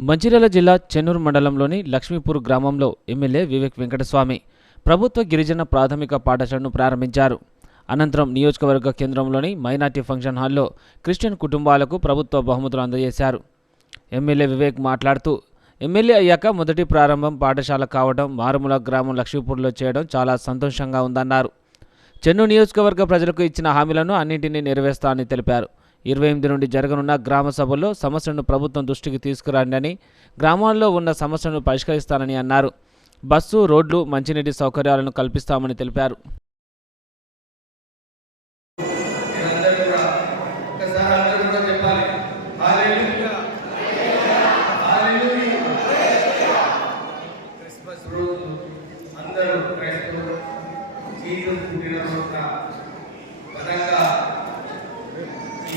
మంచిర్యాల జిల్లా చెన్నూరు మండలంలోని లక్ష్మీపూర్ గ్రామంలో ఎమ్మెల్యే వివేక్ వెంకటస్వామి ప్రభుత్వ గిరిజన ప్రాథమిక పాఠశాలను ప్రారంభించారు. అనంతరం నియోజకవర్గ కేంద్రంలోని మైనార్టీ ఫంక్షన్ హాల్లో క్రిస్టియన్ కుటుంబాలకు ప్రభుత్వ బహుమతులు అందజేశారు. ఎమ్మెల్యే వివేక్ మాట్లాడుతూ ఎమ్మెల్యే అయ్యాక మొదటి ప్రారంభం పాఠశాల కావడం మారుమూల గ్రామం లక్ష్మీపూర్లో చేయడం చాలా సంతోషంగా ఉందన్నారు. చెన్నూరు నియోజకవర్గ ప్రజలకు ఇచ్చిన హామీలను అన్నింటినీ నెరవేర్స్తానని తెలిపారు. ఇరవై ఎనిమిది నుండి జరగనున్న గ్రామ సభల్లో సమస్యలను ప్రభుత్వం దృష్టికి తీసుకురాండని గ్రామాల్లో ఉన్న సమస్యలను పరిష్కరిస్తానని అన్నారు. బస్సు రోడ్లు మంచినీటి సౌకర్యాలను కల్పిస్తామని తెలిపారు.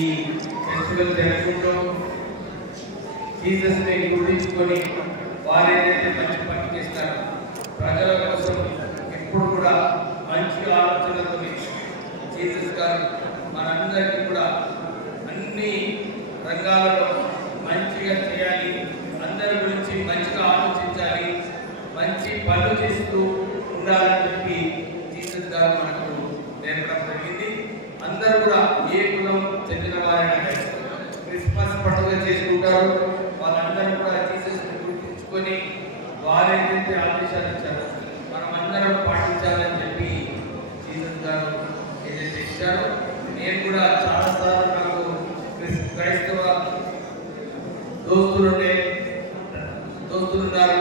ఈ ఫెస్టివల్ జరుపుకుంటూ జీసస్ని గుర్తించుకొని వారు ఏదైతే మంచి పని చేస్తారో. ప్రజల కోసం ఎప్పుడు కూడా మంచి ఆలోచనతో జీసస్ గారు మనందరికీ కూడా అన్ని రంగాలలో మంచిగా చేయాలి. అందరి గురించి మంచిగా ఆలోచించాలి. మంచి పనులు చేస్తూ ఉండాలని చెప్పి జీసస్ గారు మనకు నేర్పడం జరిగింది అందరూ కూడా ఏ కులం చెందిన వారైనా కానీ క్రిస్మస్ చేసుకుంటారు. వాళ్ళందరూ కూడా జీసస్ని గుర్తించుకొని వారు ఏదైతే ఆదేశాలు ఇచ్చారు. మనం అందరం పాటించాలని చెప్పి జీసస్ గారు ఏదైతే ఇచ్చారో నేను కూడా చాలాసార్లు నాకు క్రైస్తవ దోస్తులుండే దోస్తులు ఉన్నారు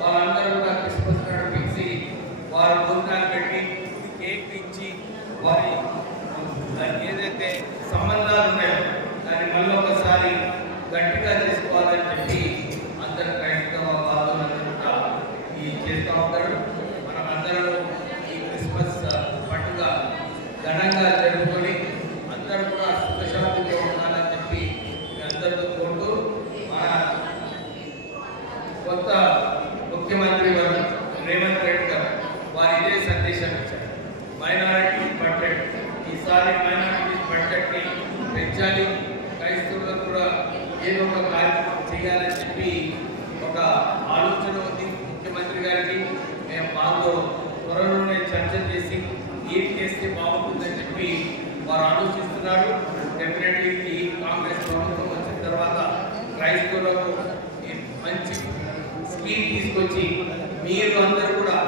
వాళ్ళందరూ కూడా క్రిస్మస్ నాడు పిలిచి వారు భోజనాలు పెట్టి కేక్ ఇచ్చి వారి దానికి ఏదైతే సంబంధాలు ఉన్నాయో దాన్ని మళ్ళీ ఒకసారి గట్టిగా చేసుకోవాలని చెప్పి అందరు క్రైస్తవ బాధలందరూ కూడా ఈ చేస్తూ ఉంటారు మనం అందరం ఈ క్రిస్మస్ పండుగ ఘనంగా జరుపుకొని అందరూ కూడా సుఖశాంతితో ఉండాలని చెప్పి మీ అందరితో కోరుతూ మన కొత్త ముఖ్యమంత్రి వారు రేవంత్ రెడ్డి గారు వారు ఇదే సందేశం ఇచ్చారు మైనారిటీ బడ్జెట్ ఈసారి మైనారిటీ పెంచాలి. క్రైస్తవులకు కూడా ఏదో ఒక కార్యక్రమం చేయాలని చెప్పి ఒక ఆలోచన ఉంది. ముఖ్యమంత్రి గారికి మేము మాతో త్వరలోనే చర్చ చేసి ఏం చేస్తే బాగుంటుందని చెప్పి వారు ఆలోచిస్తున్నారు. డెఫినెట్లీ ఈ కాంగ్రెస్ ప్రభుత్వం వచ్చిన తర్వాత క్రైస్తవులకు మంచి స్కీమ్ తీసుకొచ్చి మీరు అందరూ కూడా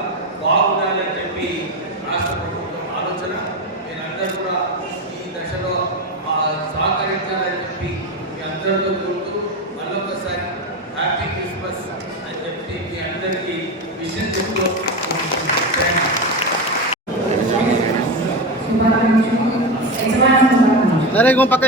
బాగుండాలని చెప్పి రాష్ట్ర ప్రభుత్వం ఆలోచన మీరందరూ కూడా ఈ దశలో ఆ, సహకరించాలని చెప్పి మీ అందరితో కోరుతూ మళ్ళొకసారి హ్యాపీ క్రిస్మస్ అని చెప్పి మీ అందరికీ విషయం చెప్తూ థ్యాంక్ యూ శుభాకాంక్షలు. యజమాని శుభాకాంక్షలు నరే గోం పక్క